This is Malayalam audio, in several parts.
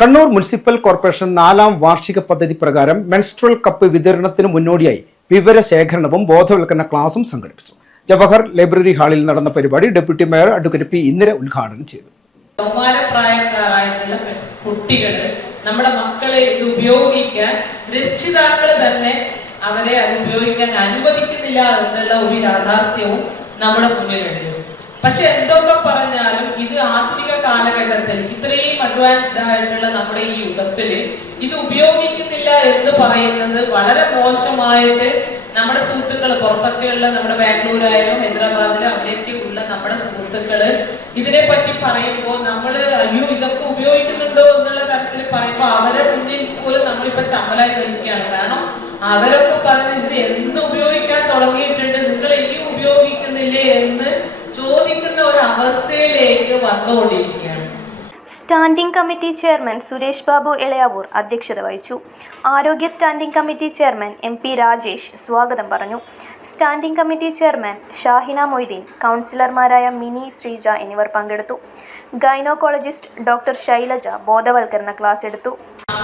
കണ്ണൂർ മുനിസിപ്പൽ കോർപ്പറേഷൻ 4ാം വാർഷിക പദ്ധതി പ്രകാരം മെൻസ്ട്രൽ കപ്പ് വിതരണത്തിന് മുന്നോടിയായി വിവരശേഖരണവും ബോധവൽക്കരണ ക്ലാസും സംഘടിപ്പിച്ചു. ജവഹർ ലൈബ്രറി ഹാളിൽ നടന്ന പരിപാടി deputy mayor advocate P Indira ഉദ്ഘാടനം ചെയ്തു. കൗമാരപ്രായക്കാരായിട്ടുള്ള കുട്ടികൾ നമ്മുടെ മക്കളെ ഇത് ഉപയോഗിക്കാൻ രക്ഷിതാക്കൾ തന്നെ അവരെ അത് ഉപയോഗിക്കാൻ അനുവദിക്കുന്നില്ല എന്നുള്ള ഒരു യാഥാർത്ഥ്യവും നമ്മുടെ മുന്നിലുണ്ട്. പക്ഷെ എന്തൊക്കെ പറഞ്ഞാലും ഇത് ആധുനിക കാലഘട്ടത്തിൽ ഇത്രയും അഡ്വാൻസ്ഡ് ആയിട്ടുള്ള നമ്മുടെ ഈ യുഗത്തില് ഇത് ഉപയോഗിക്കുന്നില്ല എന്ന് പറയുന്നത് വളരെ മോശമായിട്ട് നമ്മുടെ സുഹൃത്തുക്കള് പുറത്തൊക്കെയുള്ള നമ്മുടെ ബാംഗ്ലൂരായാലും ഹൈദരാബാദിലും അവിടെയൊക്കെ ഉള്ള നമ്മുടെ സുഹൃത്തുക്കള് ഇതിനെ പറ്റി പറയുമ്പോൾ നമ്മള് അയ്യോ ഇതൊക്കെ ഉപയോഗിക്കുന്നുണ്ടോ എന്നുള്ള തരത്തിൽ പറയുമ്പോൾ അവരെ മുന്നിൽ പോലും നമ്മളിപ്പോ ചമ്മലായി നിൽക്കുകയാണ്. കാരണം അവരൊക്കെ പറഞ്ഞ് ഇത് എന്ന് ഉപയോഗിക്കാൻ തുടങ്ങിയിട്ടുണ്ട്, നിങ്ങൾ ഇനിയും ഉപയോഗിക്കുന്നില്ലേ എന്ന് ചോദിക്കുന്ന ഒരു അവസ്ഥയിലേക്ക് വന്നുകൊണ്ടിരിക്കുകയാണ്. Standing committee chairman Suresh Babu Elayavoor അധ്യക്ഷത വഹിച്ചു. ആരോഗ്യ standing committee chairman MP Rajesh സ്വാഗതം പറഞ്ഞു. Standing committee chairman Shahina Moideen, കൗൺസിലർമാരായ മിനി, ശ്രീജ എന്നിവർ പങ്കെടുത്തു. ഗൈനോക്കോളജിസ്റ്റ് ഡോക്ടർ ശൈലജ ബോധവൽക്കരണ ക്ലാസ് എടുത്തു.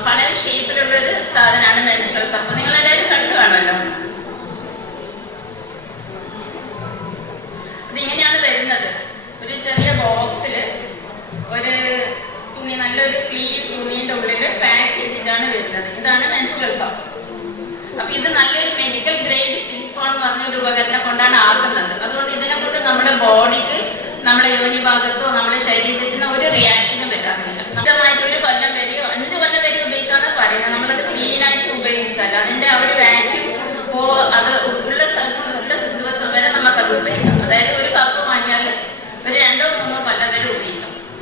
വളരെ ഷേപ്പിലുള്ള ഒരു സാധനമാണ് മെൻസ്ട്രൽ കപ്പ്. നിങ്ങൾ എല്ലാവരും കണ്ടു കാണുമല്ലോ. അതിങ്ങനെയാണ് വരുന്നത്. ഒരു ചെറിയ ബോക്സിൽ ഒരു തുണി, നല്ലൊരു ക്ലീൻ തുണിന്റെ ഉള്ളിൽ പാക്ക് ചെയ്തിട്ടാണ് വരുന്നത്. ഇതാണ് മെൻസ്ട്രൽ കപ്പ്. അപ്പൊ ഇത് നല്ലൊരു മെഡിക്കൽ ഗ്രേഡ് സിലിക്കോൺ എന്ന് പറഞ്ഞ ഒരു ഉപകരണം കൊണ്ടാണ് ആക്കുന്നത്. അതുകൊണ്ട് ഇതിനെ കൊണ്ട് നമ്മുടെ ബോഡിക്ക്, നമ്മുടെ യോനി ഭാഗത്തോ നമ്മുടെ ശരീരത്തിനോ ഒരു